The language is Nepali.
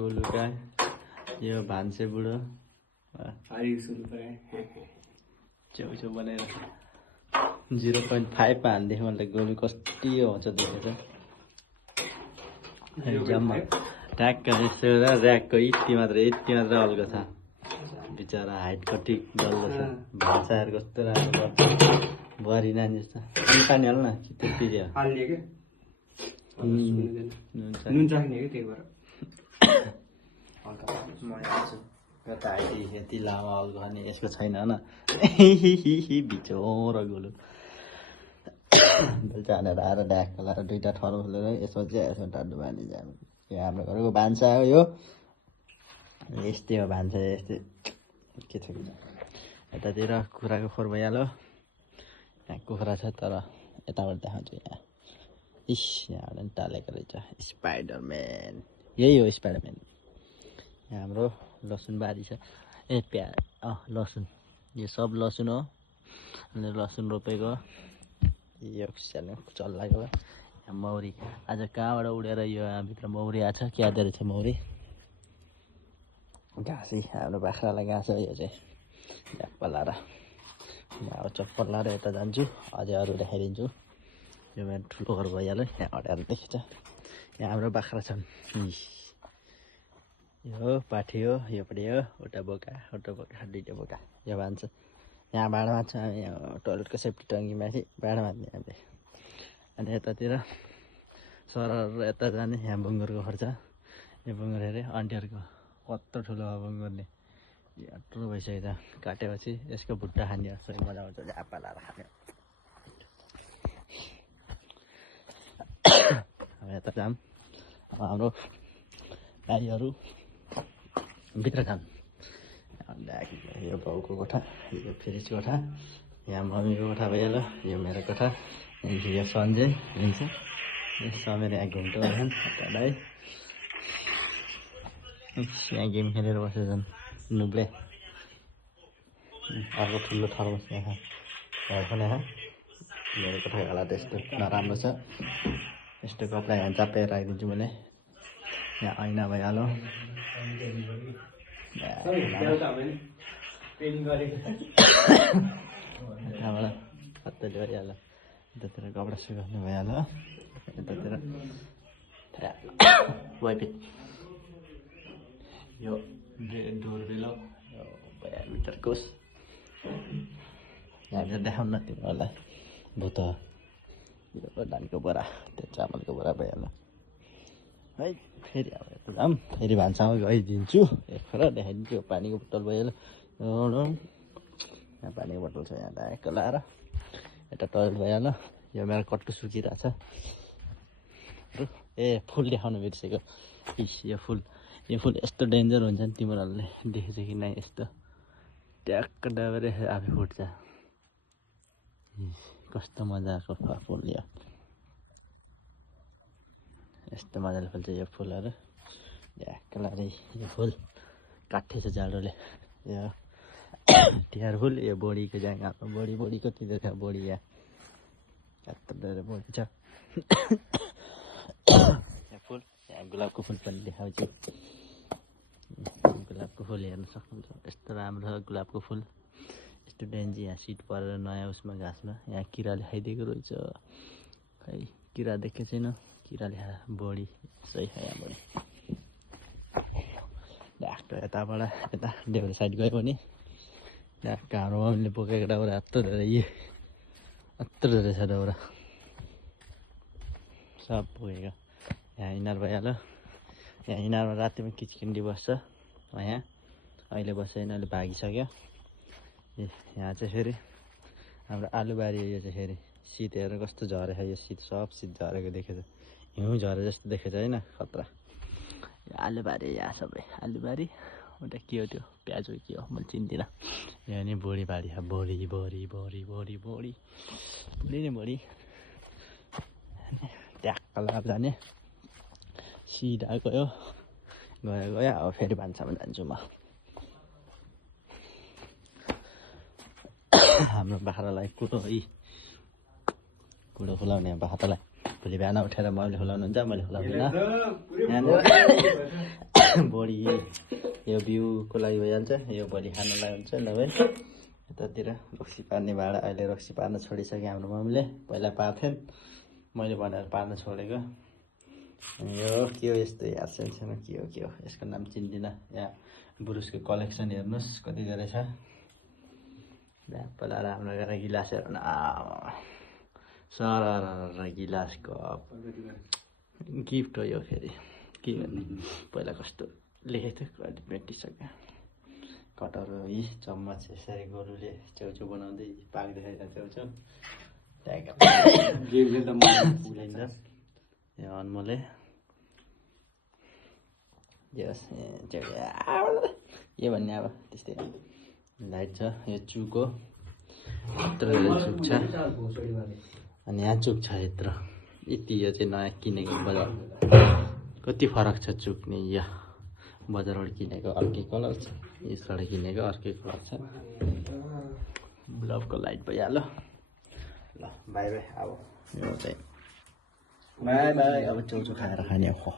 गोलुका यो भान्से बुढो छेउछेउ बनाएर 0.5 हान्देखि मलाई गोलु कति आउँछ देखेछ जम्मा ट्याक्क यसो ऱ्याकको यति मात्र अल्गो छ बिचरा हाइट कति डल्लो छ भान्साहरू कस्तो राम्रो बुहारी नानी जस्तो पानी हाल्न त्यति नुन चाहिने कि त्यही भएर कता हाइट यति लामो अल्गो अनि यसको छैन न बिचो र गोलु बेलुका हानेर आएर ढ्याक्क लगाएर दुईवटा ठलो खोलेर यसमा चाहिँ यसमा टाढो बाँधी जानु यो हाम्रो घरको भान्सा हो यो यस्तै हो भान्सा यस्तै के छ यतातिर कुखुराको खोर भइहाल्यो यहाँ कुखुरा छ तर यताबाट देखाउँछु यहाँ यहाँबाट पनि टालेको रहेछ स्पाइडरम्यान यही हो स्पाइडरम्यान यहाँ हाम्रो लसुन बारी छ लसुन यो सब लसुन हो अनि लसुन रोपेको यो सानो चल्लाको यहाँ मौरी आज कहाँबाट उडेर यो भित्र मौरी आछ क्यादो रहेछ मौरी घाँसी हाम्रो बाख्रालाई घाँस हो यो चाहिँ चप्पल लाएर अब चप्पल लाएर यता जान्छु अझै अरू देखाइदिन्छु यो मेरो ठुलो घर भइहाल्यो यहाँ अडेर देखेछ यहाँ हाम्रो बाख्रा छन् यो पाठी हो योपट्टि हो उता बोका दुईवटा बोका यो भान्छ यहाँ भाँडा मान्छ यहाँ टोइलेटको सेफ्टी टङ्की माथि भाँडा मात्ने हामीले अनि यतातिर सरहरू यता जाने यहाँ बुङ्गुरको घर छ यो बुङ्गुर अरे आन्टीहरूको कत्रो ठुलो हो बुङ्गुरले यत्रो भइसक्यो त काटेपछि यसको भुट्टा खाने जस्तो मजा आउँछ झापा लाएर खाने यता जाम हाम्रो गाईहरू भित्र छन् यो बाउको कोठा यो फ्रिज कोठा यहाँ मम्मीको कोठा भइहाल्यो यो मेरो कोठा यो सन्जय हुन्छ समेर यहाँ घुम्टो छन् दाइ यहाँ गेम खेलेर बसेको छन् नुब्ले अर्को ठुलो थर्मस यहाँ पनि यहाँ मेरो कोठा हालत यस्तो नराम्रो छ यस्तो कपडा यहाँ चापेर राखिदिन्छु मैले यहाँ ऐना भइहाल्यो त्यहाँबाट हत्तैले भइहाल्यो यतातिर कपडा सुकाउनु भइहाल्यो यतातिर वाइपिट यो डोरबेल भइहाल्यो भित्रको यहाँनिर देखाउन तिमीहरूलाई भूत यो धानको बोरा त्यो चामलको बोरा भइहाल्यो है फेरि अब यता जाऊँ फेरि भान्सामा गइदिन्छु एकखेर देखाइदिन्छु पानीको बोतल भइहाल्यो यहाँ पानीको बोतल छ यहाँ ढाक्क लाएर यता टोइलेट भइहाल्यो यो मेरो कट्टु सुकिरहेछ ए फुल देखाउनु बिर्सेको यो फुल यस्तो डेन्जर हुन्छ नि तिमीहरूले देखेछ कि नै यस्तो ट्याक्क डबेर आफै फुट्छ कस्तो मजाको फुल यो यस्तो मजाले फुल्छ यो फुलहरू ढ्याक्क लाएर यो फुल काटेछ जाडोले यो तिहार फुल यो बोडीको जग्गा बोडी कति छ बोडी यहाँ कत्रो बोडी छ यहाँ फुल यहाँ गुलाबको फुल पनि देखाउँछु गुलाबको फुल हेर्न सक्नुहुन्छ यस्तो राम्रो छ गुलाबको फुल यस्तो डेन्जी यहाँ सिट परेर नयाँ उसमा घाँसमा यहाँ किराले खाइदिएको रहेछ खै किरा देखेको छैन किराले बढी सही छ यहाँ बढी ढाक्क यताबाट यता देउरे साइड गयो भने ढाक्क हाम्रो मम्मीले बोकेको दाउरा यत्रो धेरै छ दाउरा सब पुगेको यहाँ इनार भइहाल्यो यहाँ इनारमा रातिमा किचकिन्डी बस्छ यहाँ अहिले बस्दैन अहिले भागिसक्यो यहाँ चाहिँ फेरि हाम्रो आलुबारी यो चाहिँ फेरि शीत हेरेर कस्तो झरेछ यो शीत सब शीत झरेको देखेछ हिउँ झरे जस्तो देखेछ होइन खतरा आलुबारी यहाँ सबै आलुबारी उता के हो त्यो प्याज हो के हो मैले चिन्दिनँ यहाँ नि बोडी बारी बोडी नै बोडी ट्याक्क लाभ जाने सिधा गयो अब फेरि भान्सामा जान्छु म हाम्रो बाख्रालाई कुरो खुलाउने बाख्रालाई भोलि बिहान उठेर मैले खुलाउनुहुन्छ मैले खुलाउँदिनँ बढी यो बिउको लागि भइहाल्छ यो भोलि खानलाई हुन्छ नभए यतातिर रक्सी पार्ने भाडा अहिले रक्सी पार्न छोडिसक्यो हाम्रो मम्मीले पहिला पार्थेन मैले भनेर पार्न छोडेको अनि यो के हो यस्तो याद छैन के हो यसको नाम चिन्दिनँ यहाँ बुरुसको कलेक्सन हेर्नुहोस् कति धेरै छ पहिला राम्रो गरेर गिलास हेर्नु सर गिलास कप गिफ्ट हो यो फेरि के गर्नु पहिला कस्तो लेखेको थियो कहिले मेटिसक्यो कटहर यी चम्मच यसरी गोरुले छेउछेउ बनाउँदै पाक्दै छेउछेउ त्यहाँका यो अनमोलले के भन्ने अब त्यस्तै लाइट छ यो चुको यत्रो चुक छ अनि यहाँ चुक छ यत्रो यति यो चाहिँ नयाँ किनेको बजार कति फरक छ चुक्ने या बजारबाट किनेको अर्कै कलर छ यसबाट किनेको अर्कै कलर छ बल्बको लाइट भइहाल्यो ल बाई बाई अब यो चाहिँ बाई बाई अब चौचो खाएर खाने हो